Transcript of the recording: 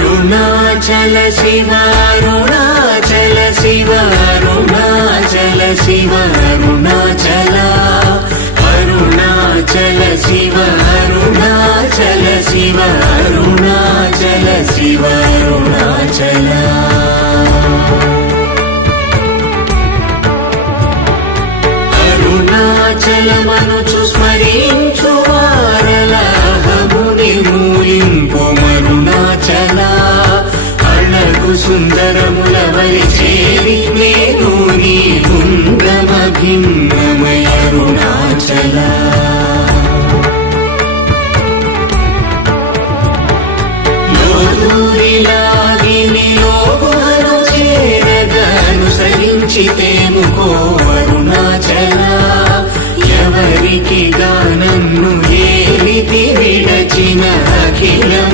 అరుణాచల శివ అరుణాచల శివ అరుణాచల శివ అరుణాచల అరుణాచల శివ అరుణాచల శివ అరుణాచల శివ అరుణాచల అరుణాచలమనుచు స్మరించు వారలహముని మూలింపు మరుణాచల అళగు సుందరముల వలి చేరి నేను నీ గుండ్రమ భిన్నమయ అరుణాచల లోదూరిలాగిని లోగుహను చేరగనుసరించితేముకో అరుణాచల ఎవరికి గానన్ను ఏలితి విడచిన అఖిలం